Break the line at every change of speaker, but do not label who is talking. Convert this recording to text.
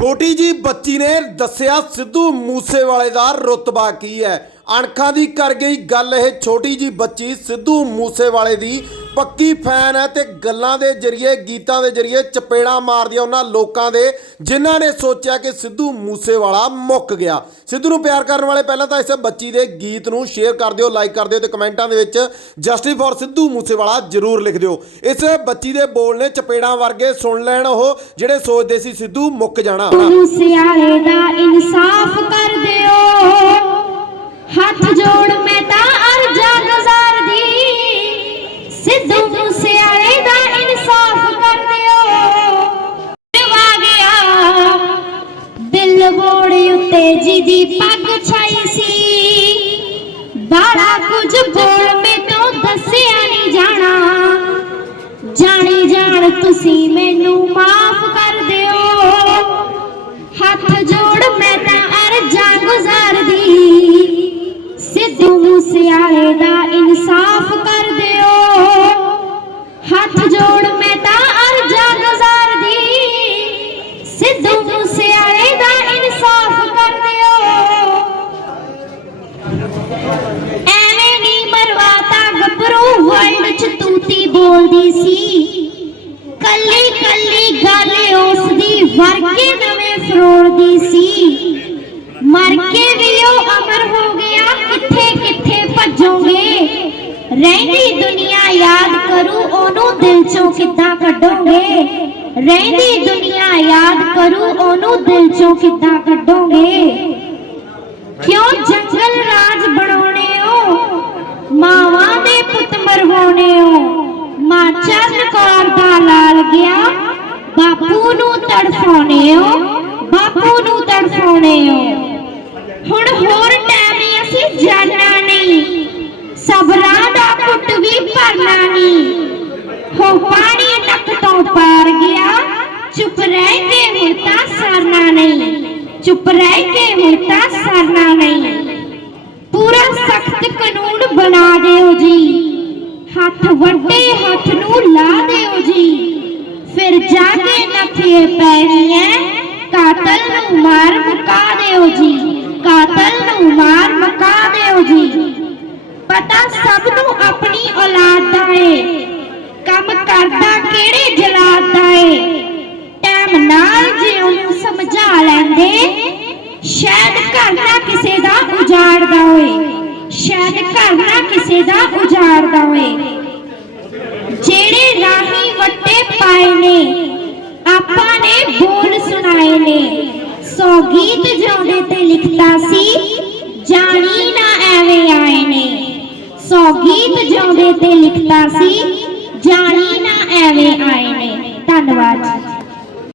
ਛੋਟੀ ਜੀ ਬੱਚੀ ਨੇ ਦੱਸਿਆ ਸਿੱਧੂ ਮੂਸੇਵਾਲੇ ਦਾ ਰੁਤਬਾ ਕੀ ਹੈ? ਅਣਖਾਂ ਦੀ ਕਰ ਗਈ ਗੱਲ ਇਹ ਛੋਟੀ ਜੀ ਬੱਚੀ ਸਿੱਧੂ ਮੂਸੇਵਾਲੇ ਦੀ ਪੱਕੀ ਫੈਨ ਹੈ ਤੇ ਗੱਲਾਂ ਦੇ ਜ਼ਰੀਏ, ਗੀਤਾਂ ਦੇ ਜ਼ਰੀਏ ਚਪੇੜਾ ਮਾਰਦੀ ਉਹਨਾਂ ਲੋਕਾਂ ਦੇ, ਜਿਨ੍ਹਾਂ ਨੇ ਸੋਚਿਆ ਕਿ ਸਿੱਧੂ ਮੂਸੇਵਾਲਾ ਮੁੱਕ ਗਿਆ। ਸਿੱਧੂ ਨੂੰ ਪਿਆਰ ਕਰਨ ਵਾਲੇ ਪਹਿਲਾਂ ਤਾਂ ਇਸ ਬੱਚੀ ਦੇ ਗੀਤ ਨੂੰ ਸ਼ੇਅਰ ਕਰ ਦਿਓ ਲਾਈਕ ਕਰ ਦਿਓ ਤੇ ਕਮੈਂਟਾਂ ਦੇ ਵਿੱਚ ਜਸਟਿਸ ਫॉर ਸਿੱਧੂ ਮੂਸੇਵਾਲਾ ਜ਼ਰੂਰ ਲਿਖ ਦਿਓ। ਇਸ ਬੱਚੀ ਦੇ ਬੋਲ ਨੇ ਚਪੇੜਾਂ ਵਰਗੇ ਸੁਣ ਲੈਣ ਉਹ, ਜਿਹੜੇ ਸੋਚਦੇ ਸੀ ਸਿੱਧੂ ਮੁੱਕ ਜਾਣਾ।
ਮੂਸੇਵਾਲੇ ਦਾ ਇਨਸਾਫ ਕਰ ਦਿਓ। ਹੱਥ ਜੋੜ ਮੈਂ ਤਾਂ ਸੀ ਕੁਝ ਬੋਲ ਮੈਂ ਤੋਂ ਦੱਸਿਆ ਨਹੀਂ ਜਾਣਾ। ਜਾਣੀ ਜਾਣ ਤੁਸੀਂ ਮੈਨੂੰ ਮਾਫ ਕਰ ਦਿਓ। ਹੱਥ ਜੋੜ ਮੈਂ ਤਾਂ ਅਰਜ਼ਾਂ ਗੁਜ਼ਾਰਦੀ। ਸਿੱਧੂ ਮੂਸੇਵਾਲੇ ਦਾ ਇਨਸਾਫ ਕਰ ਦਿਓ। ਹੱਥ ਜੋੜ ਬੋਲਦੀ ਸੀ। ਕੱਲੀ ਕੱਲੀ ਗੱਲ ਉਸ ਦੀ ਵਰਗੇ ਨਵੇਂ ਫਰੋੜਦੀ ਸੀ। ਮਰ ਕੇ ਵੀ ਉਹ ਅਮਰ ਹੋ ਗਿਆ, ਕਿੱਥੇ ਕਿੱਥੇ ਭੱਜੋਗੇ? ਰਹਿੰਦੀ ਦੁਨੀਆ ਯਾਦ ਕਰੂ, ਉਹਨੂੰ ਦਿਲ ਚੋਂ ਕਿੱਦਾਂ ਕੱਢੋਗੇ? ਰਹਿੰਦੀ ਦੁਨੀਆ ਯਾਦ ਕਰੂ, ਉਹਨੂੰ ਦਿਲ ਚੋਂ ਕਿੱਦਾਂ ਕੱਢੋਗੇ? ਕਿਉਂ ਜੰਗਲ ਰਾਜ ਬਣਾਉਣੇ ਹੋ? ਮਾਵਾਂ ਦੇ ਪੁੱਤ ਮਰਵਾਉਣੇ ਹੋ? ਮਾਂ ਕੌਰ ਦਾ ਲਾਲ ਗਿਆ। ਬਾਪੂ ਨੂੰ ਤੜਫਾਉਣੇ ਹੋ ਬਾਪੂ ਨੂੰ ਤੜਫਾਉਣੇ ਹੁਣ ਹੋਰ ਟਾਈਮ ਅਸੀਂ ਜਾਣਾ ਨਹੀਂ। ਸਬਰਾਂ ਦਾ ਘੁੱਟ ਵੀ ਭਰਨਾ ਨਹੀਂ। ਹੋ ਪਾਣੀ ਤੱਕ ਤੋਂ ਪਾਰ ਗਿਆ। ਚੁੱਪ ਰਹਿ ਕੇ ਹੁਣ ਤਾਂ ਸਰਨਾ ਨਹੀਂ। ਚੁੱਪ ਰਹਿ ਕੇ ਹੁਣ ਤਾਂ ਸਰਨਾ ਨਹੀਂ। ਪੂਰਾ ਸਖਤ ਕਾਨੂੰਨ ਬਣਾ ਦਿਓ ਜੀ। ਹੱਥ ਵੱਡੇ ਹੱਥ ਨੂੰ ਲਾ ਦਿਓ ਜੀ ਫਿਰ ਜਾ ਕੇ ਪੈਣੀ ਹੈ ਕਾਤਲ ਨੂੰ ਮਾਰ ਮੁਕਾ ਦਿਓ ਜੀ। ਕਾਤਲ ਨੂੰ ਮਾਰ ਮੁਕਾ ਦਿਓ ਜੀ। ਪਤਾ ਸਭ ਨੂੰ ਆਪਣੀ ਔਲਾਦ ਦਾ ਏ। ਕੰਮ ਕਰਦਾ ਕਿਹੜੇ ਜਲਾਦ ਦਾ ਏ। ਟਾਈਮ ਨਾਲ ਜੇ ਉਹਨੂੰ ਸਮਝਾ ਲੈਂਦੇ, ਸ਼ਾਇਦ ਘਰ ਨਾ ਕਿਸੇ ਦਾ ਉਜਾੜਦਾ ਹੋਏ। ਸ਼ਾਇਦ ਘਰ ਨਾ ਕਿਸੇ ਦਾ ਉਜਾੜਦਾ ਹੋਏ। ਗੀਤ ਜਿਉਂਦੇ ਤੇ ਲਿਖਤਾ ਸੀ, ਜਾਣੀ ਨਾ ਐਵੇਂ ਆਏ ਨੇ ਸੋ ਗੀਤ ਜਿਉਂਦੇ ਤੇ ਲਿਖਤਾ ਸੀ, ਜਾਣੀ ਨਾ ਐਵੇਂ ਆਏ ਨੇ ਧੰਨਵਾਦ